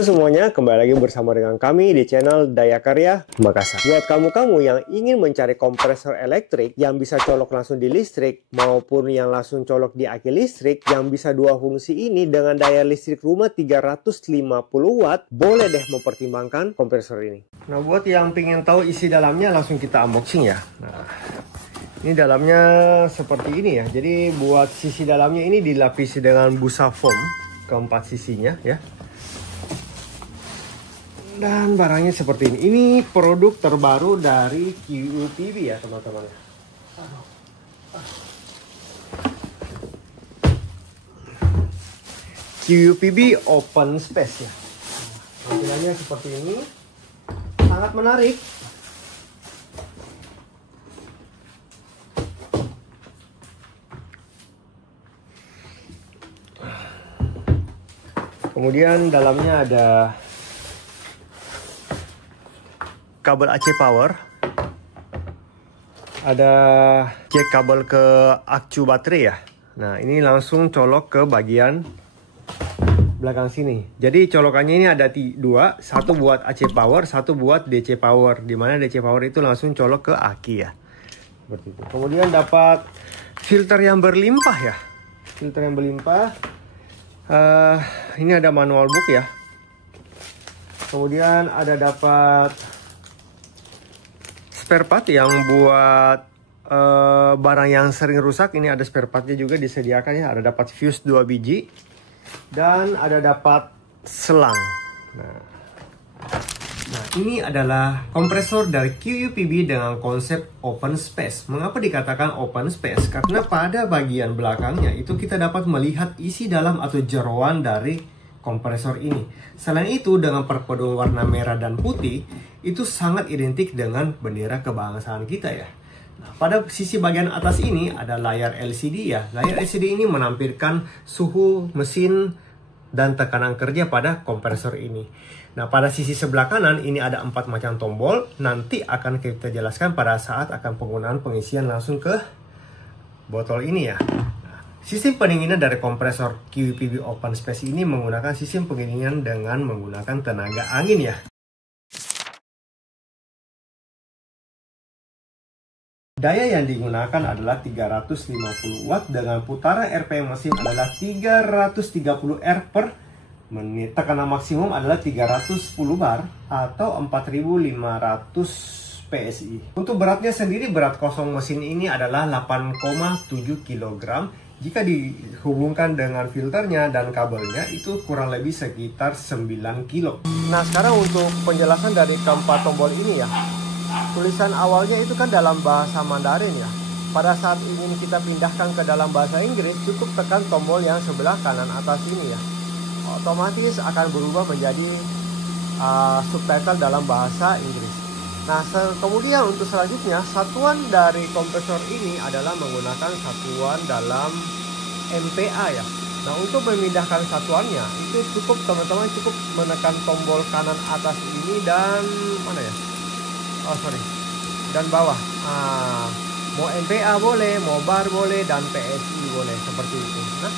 Halo semuanya, kembali lagi bersama dengan kami di channel Daya Karya Makassar. Buat kamu-kamu yang ingin mencari kompresor elektrik yang bisa colok langsung di listrik maupun yang langsung colok di aki listrik yang bisa dua fungsi ini dengan daya listrik rumah 350 watt, boleh deh mempertimbangkan kompresor ini. Nah, buat yang ingin tahu isi dalamnya langsung kita unboxing ya. Nah, ini dalamnya seperti ini ya. Jadi buat sisi dalamnya ini dilapisi dengan busa foam keempat sisinya ya. Dan barangnya seperti ini. Ini produk terbaru dari QUPB ya teman-teman. QUPB Open Space ya. Tampilannya seperti ini. Sangat menarik. Kemudian dalamnya ada kabel AC power, ada jack kabel ke akcu baterai ya. Nah, ini langsung colok ke bagian belakang sini. Jadi colokannya ini ada dua, satu buat AC power, satu buat DC power. Dimana DC power itu langsung colok ke aki ya. Seperti itu. Kemudian dapat filter yang berlimpah ya. Filter yang berlimpah. Ini ada manual book ya. Kemudian ada dapat spare part yang buat barang yang sering rusak. Ini ada spare partnya juga disediakan ya. Ada dapat fuse 2 biji dan ada dapat selang. Nah, ini adalah kompresor dari QUPB dengan konsep open space. Mengapa dikatakan open space? Karena pada bagian belakangnya itu kita dapat melihat isi dalam atau jeroan dari kompresor ini. Selain itu, dengan perpaduan warna merah dan putih itu sangat identik dengan bendera kebangsaan kita ya. Nah, pada sisi bagian atas ini ada layar LCD ya. Layar LCD ini menampilkan suhu mesin dan tekanan kerja pada kompresor ini. Nah, pada sisi sebelah kanan ini ada 4 macam tombol. Nanti akan kita jelaskan pada saat akan penggunaan pengisian langsung ke botol ini ya. Sistem pendinginan dari kompresor QUPB Open Space ini menggunakan sistem pendinginan dengan menggunakan tenaga angin ya. Daya yang digunakan adalah 350 watt dengan putaran RPM mesin adalah 330 R per menit. Tekanan maksimum adalah 310 bar atau 4500 PSI. Untuk beratnya sendiri, berat kosong mesin ini adalah 8,7 kg. Jika dihubungkan dengan filternya dan kabelnya itu kurang lebih sekitar 9 kg. Nah, sekarang untuk penjelasan dari keempat tombol ini ya. Tulisan awalnya itu kan dalam bahasa Mandarin ya. Pada saat ingin kita pindahkan ke dalam bahasa Inggris, cukup tekan tombol yang sebelah kanan atas ini ya. Otomatis akan berubah menjadi subtitle dalam bahasa Inggris. Nah, kemudian untuk selanjutnya, satuan dari kompresor ini adalah menggunakan satuan dalam MPa ya. Nah, untuk memindahkan satuannya, itu cukup teman-teman cukup menekan tombol kanan atas ini dan mana ya? Dan bawah. Mau MPa boleh, mau bar boleh, dan PSI boleh seperti itu. Nah,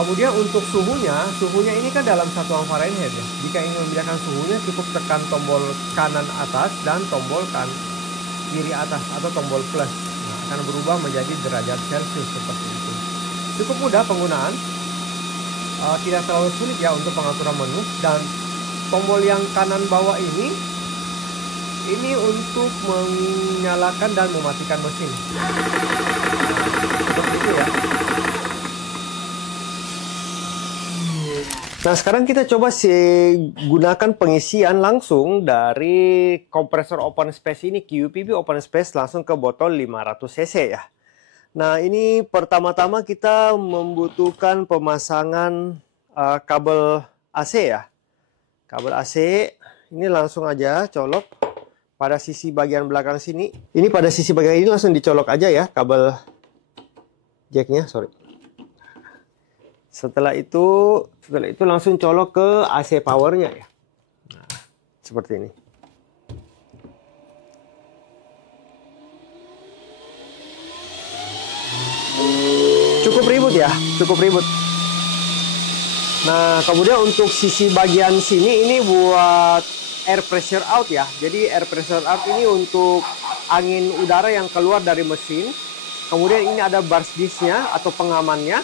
kemudian untuk suhunya ini kan dalam satuan Fahrenheit ya. Jika ingin memindahkan suhunya cukup tekan tombol kanan atas dan tombol kiri atas atau tombol plus. Nah, akan berubah menjadi derajat Celcius seperti itu. Cukup mudah penggunaan, tidak terlalu sulit ya untuk pengaturan menu. Dan tombol yang kanan bawah ini untuk menyalakan dan mematikan mesin. Seperti itu ya. Nah, sekarang kita coba gunakan pengisian langsung dari kompresor open space ini, QUPB Open Space, langsung ke botol 500 cc ya. Nah, ini pertama-tama kita membutuhkan pemasangan kabel AC ya. Kabel AC ini langsung aja colok pada sisi bagian belakang sini. Ini pada sisi bagian ini langsung dicolok aja ya kabel jacknya, sorry. Setelah itu langsung colok ke AC powernya ya. Nah, seperti ini. Cukup ribut ya, cukup ribut. Nah, kemudian untuk sisi bagian sini ini buat air pressure out ya. Jadi air pressure out ini untuk angin udara yang keluar dari mesin. Kemudian ini ada burst disc-nya atau pengamannya.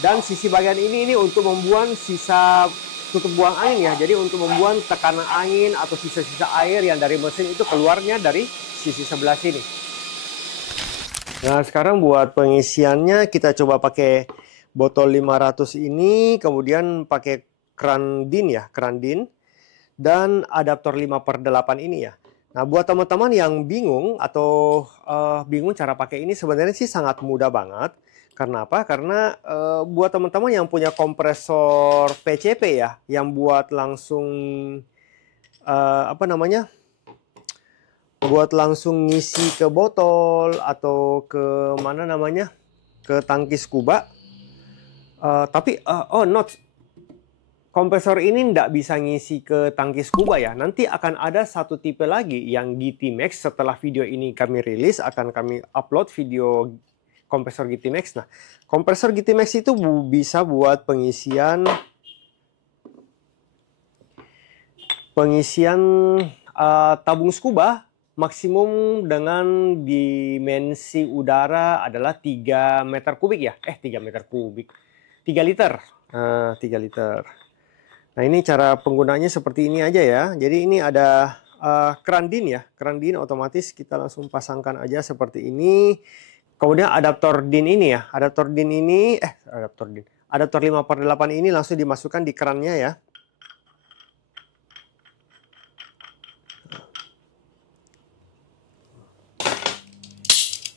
Dan sisi bagian ini untuk membuang sisa tutup buang angin ya. Jadi untuk membuang tekanan angin atau sisa-sisa air yang dari mesin itu keluarnya dari sisi sebelah sini. Nah, sekarang buat pengisiannya kita coba pakai botol 500 ini, kemudian pakai keran DIN ya, keran DIN, dan adaptor 5/8 ini ya. Nah, buat teman-teman yang bingung atau bingung cara pakai ini, sebenarnya sih sangat mudah banget. Karena apa? Karena buat teman-teman yang punya kompresor PCP ya, yang buat langsung buat langsung ngisi ke botol atau ke mana namanya, ke tangki scuba. Kompresor ini tidak bisa ngisi ke tangki scuba ya. Nanti akan ada satu tipe lagi yang GT Max. Setelah video ini kami rilis, akan kami upload video kompresor GT Max. Nah, kompresor GT Max itu bisa buat pengisian tabung scuba maksimum dengan dimensi udara adalah 3 meter kubik ya. 3 meter kubik. 3 liter. 3 liter. Nah, ini cara penggunaannya seperti ini aja ya. Jadi ini ada keran DIN ya. Keran DIN otomatis kita langsung pasangkan aja seperti ini. Kemudian adaptor DIN ini ya. Adaptor DIN ini, adaptor 5/8 ini langsung dimasukkan di kerannya ya.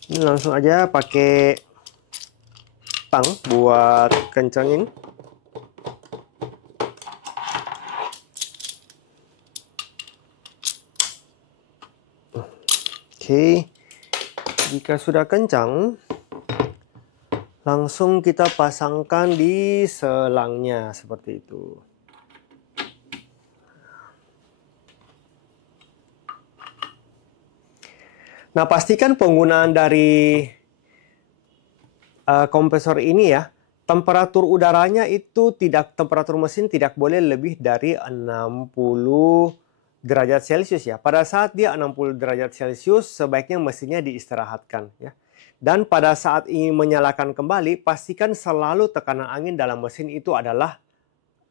Ini langsung aja pakai tang buat kencangin. Oke, jika sudah kencang, langsung kita pasangkan di selangnya seperti itu. Nah, pastikan penggunaan dari kompresor ini ya, temperatur udaranya itu temperatur mesin tidak boleh lebih dari 60 derajat Celcius ya. Pada saat dia 60 derajat Celcius, sebaiknya mesinnya diistirahatkan ya. Dan pada saat ingin menyalakan kembali, pastikan selalu tekanan angin dalam mesin itu adalah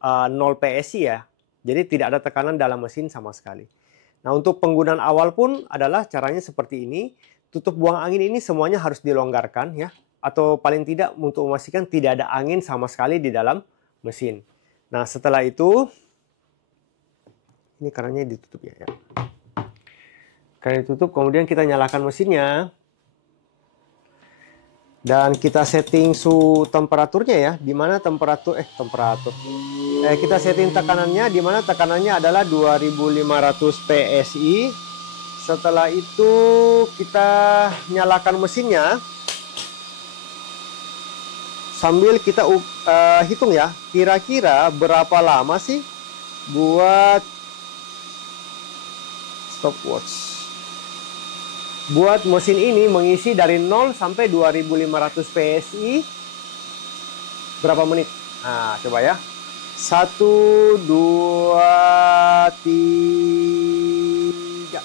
0 PSI ya. Jadi tidak ada tekanan dalam mesin sama sekali. Nah, untuk penggunaan awal pun adalah caranya seperti ini. Tutup buang angin ini semuanya harus dilonggarkan ya. Atau paling tidak untuk memastikan tidak ada angin sama sekali di dalam mesin. Nah, setelah itu, ini kerannya ditutup ya. Keran ditutup, kemudian kita nyalakan mesinnya. Dan kita setting suhu temperaturnya ya. Di mana kita setting tekanannya, di mana tekanannya adalah 2500 PSI. Setelah itu kita nyalakan mesinnya. Sambil kita hitung ya, kira-kira berapa lama sih buat stopwatch. Buat mesin ini mengisi dari 0 sampai 2500 PSI berapa menit? Nah, coba ya. 1, 2, 3.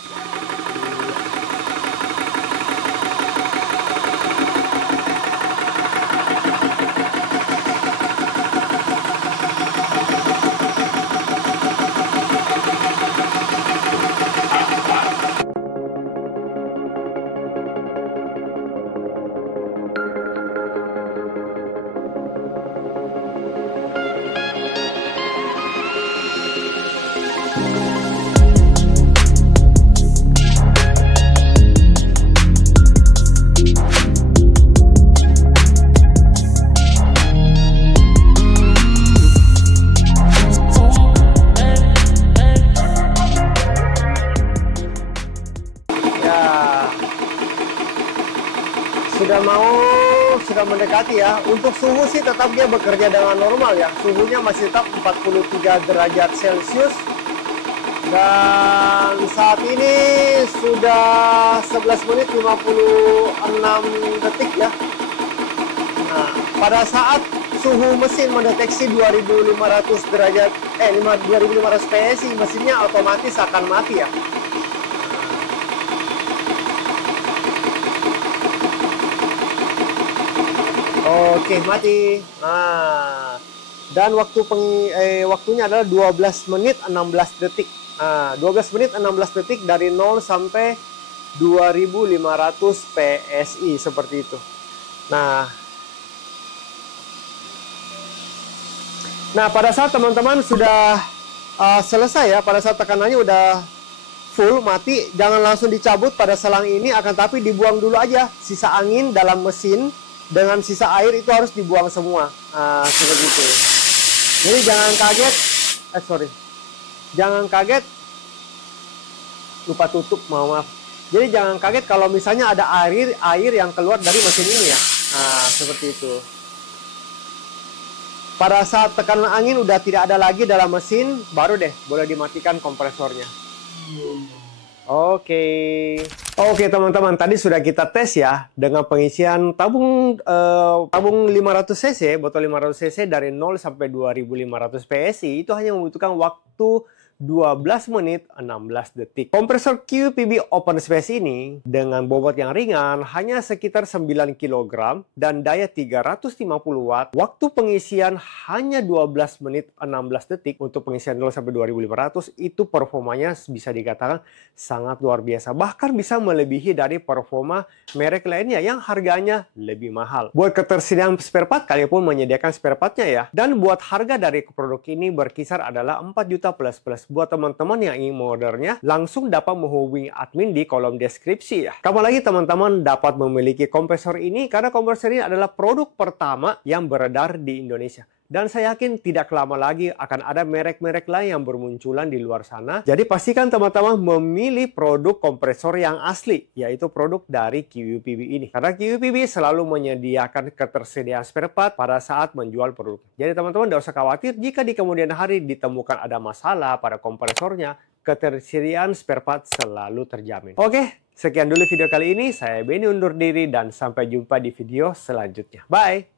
Sudah mendekati ya. Untuk suhu sih tetap dia bekerja dengan normal ya. Suhunya masih tetap 43 derajat Celcius. Dan saat ini sudah 11 menit 56 detik ya. Nah, pada saat suhu mesin mendeteksi 2500 derajat 2500 PSI, mesinnya otomatis akan mati ya. Oke, mati. Nah, dan waktunya adalah 12 menit 16 detik. Nah, 12 menit 16 detik dari 0 sampai 2500 PSI seperti itu. Nah, pada saat teman-teman sudah selesai ya, pada saat tekanannya udah full mati, jangan langsung dicabut pada selang ini, akan tapi dibuang dulu aja sisa angin dalam mesin dengan sisa air itu harus dibuang semua. Seperti itu. Jadi jangan kaget, jangan kaget, lupa tutup, maaf. Jadi jangan kaget kalau misalnya ada air yang keluar dari mesin ini ya. Nah, seperti itu. Pada saat tekanan angin udah tidak ada lagi dalam mesin, baru deh boleh dimatikan kompresornya. Oke, teman-teman, tadi sudah kita tes ya dengan pengisian tabung 500 cc, botol 500 cc dari 0 sampai 2500 PSI itu hanya membutuhkan waktu 12 menit 16 detik. Kompresor QUPB Open Space ini dengan bobot yang ringan hanya sekitar 9 kg dan daya 350 watt. Waktu pengisian hanya 12 menit 16 detik untuk pengisian 0 sampai 2500, itu performanya bisa dikatakan sangat luar biasa. Bahkan bisa melebihi dari performa merek lainnya yang harganya lebih mahal. Buat ketersediaan spare part, kalian pun menyediakan spare partnya ya. Dan buat harga dari produk ini berkisar adalah 4 juta plus. Buat teman-teman yang ingin ordernya, langsung dapat menghubungi admin di kolom deskripsi ya. Kapan lagi teman-teman dapat memiliki kompresor ini, karena kompresor ini adalah produk pertama yang beredar di Indonesia. Dan saya yakin tidak lama lagi akan ada merek-merek lain yang bermunculan di luar sana. Jadi pastikan teman-teman memilih produk kompresor yang asli, yaitu produk dari QUPB ini. Karena QUPB selalu menyediakan ketersediaan spare part pada saat menjual produk. Jadi teman-teman tidak usah khawatir jika di kemudian hari ditemukan ada masalah pada kompresornya, ketersediaan spare part selalu terjamin. Oke, sekian dulu video kali ini. Saya Benny undur diri dan sampai jumpa di video selanjutnya. Bye!